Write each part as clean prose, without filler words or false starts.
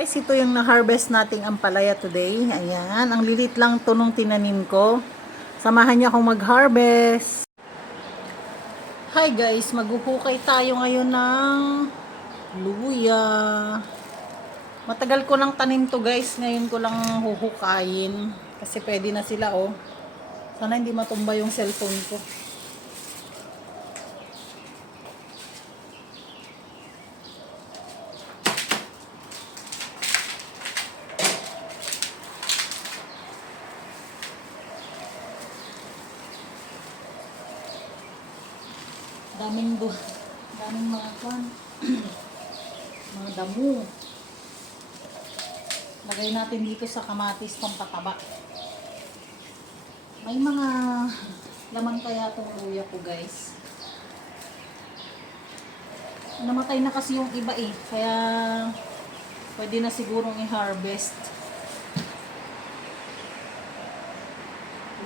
Guys, ito yung na-harvest nating ampalaya today. Ayan, ang lilit lang to nung tinanim ko. Samahan niyo akong mag-harvest. Hi guys, maghuhukay tayo ngayon ng luya. Matagal ko nang tanim to guys, ngayon ko lang huhukayin. Kasi pwede na sila oh. Sana hindi matumba yung cellphone ko. Daming mga kwan. Mga damo. Lagay natin dito sa kamatis pampataba. May mga laman kaya itong luya ko guys. Namatay na kasi yung iba eh. Kaya pwede na sigurong i-harvest.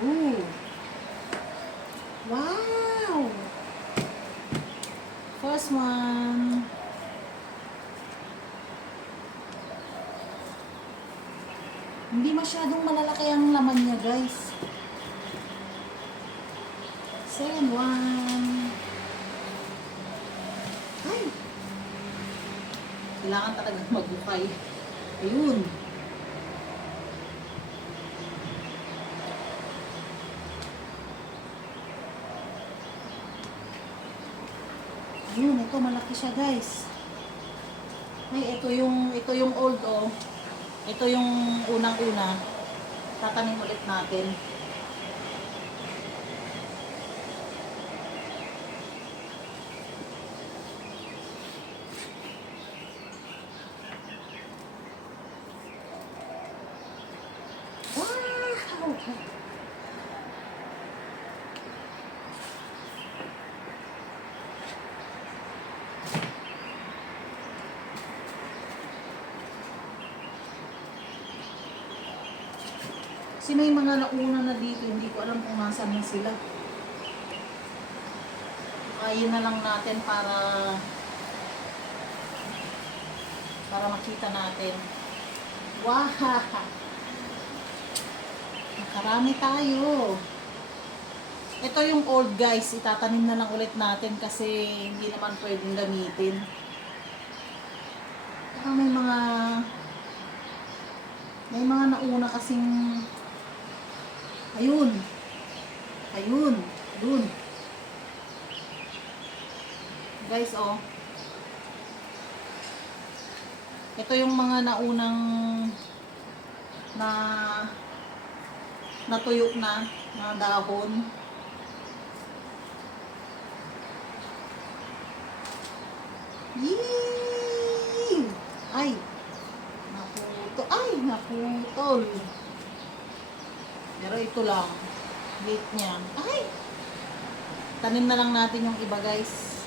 Ooh. Wow! First one. Hindi masyadong malalaki ang laman niya guys. Second one. Ay! Kailangan talagang magbukay. Ayun. Ayun, ito malaki siya guys. Ay, ito yung old oh. Ito yung unang-una. Tatanim ulit natin. Wow! Kasi may mga nauna na dito, hindi ko alam kung nasaan na sila. Kayin na lang natin para makita natin. Wow! Nakarami tayo. Ito yung old guys, itatanim na lang ulit natin kasi hindi naman pwedeng gamitin. May mga nauna kasing ayun, dun. Guys, oh. Ito yung mga naunang natuyo na dahon. Yee! Ay, naputol. Pero ito lang. Late niya. Ay! Tanim na lang natin yung iba guys.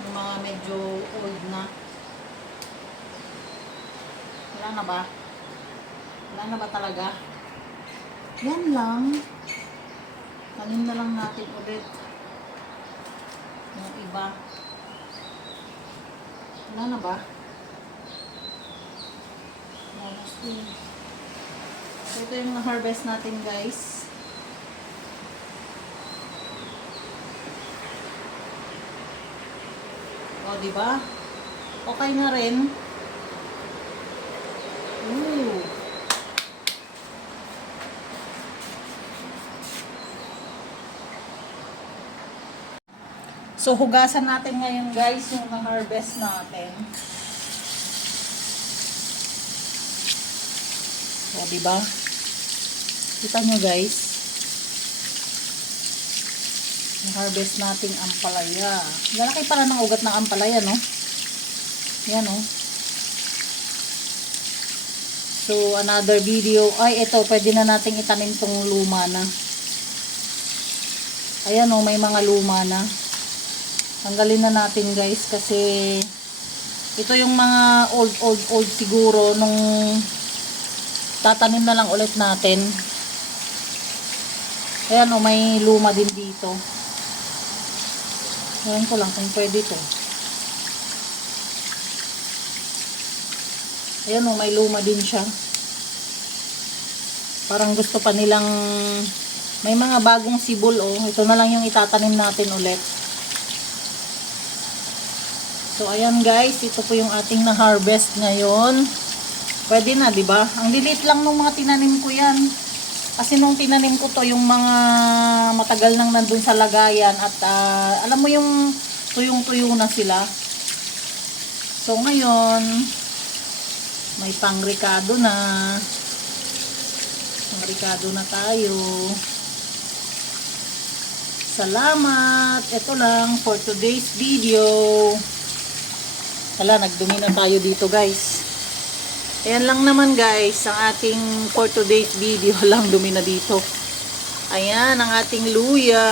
Yung mga medyo old na. Wala na ba? Wala na ba talaga? Yan lang. Tanim na lang natin ulit. Yung iba. Wala na ba? So, ito yung na-harvest natin guys. O, diba? Okay na rin. Ooh. So, hugasan natin ngayon guys yung na-harvest natin. O, diba? Kita nyo guys. Yung harvest nating ampalaya. Lalaki pala ng ugat ng ampalaya, no? Yan, no? So, another video. Ay, ito. Pwede na nating itanim tong luma na. Ayan, no? May mga luma na. Tanggalin na natin, guys. Kasi, ito yung mga old siguro nung tatanim na lang ulit natin. Ayan, no? May luma din dito. Ngayon ko lang kung pwede to. Ayan o, may luma din siya. Parang gusto pa nilang, may mga bagong sibol o. Ito na lang yung itatanim natin ulit. So, ayan guys, ito po yung ating na-harvest ngayon. Pwede na, di ba? Ang lilit lang nung mga tinanim ko yan. Kasi nung tinanim ko to, yung mga matagal nang nandun sa lagayan at alam mo yung tuyong-tuyo na sila. So, ngayon, may pangrikado na. Pangrikado na tayo. Salamat. Ito lang for today's video. Wala, nagdumi na tayo dito guys. Ayan lang naman guys, ang ating for today's video lang, dumi na dito. Ayan, ang ating luya.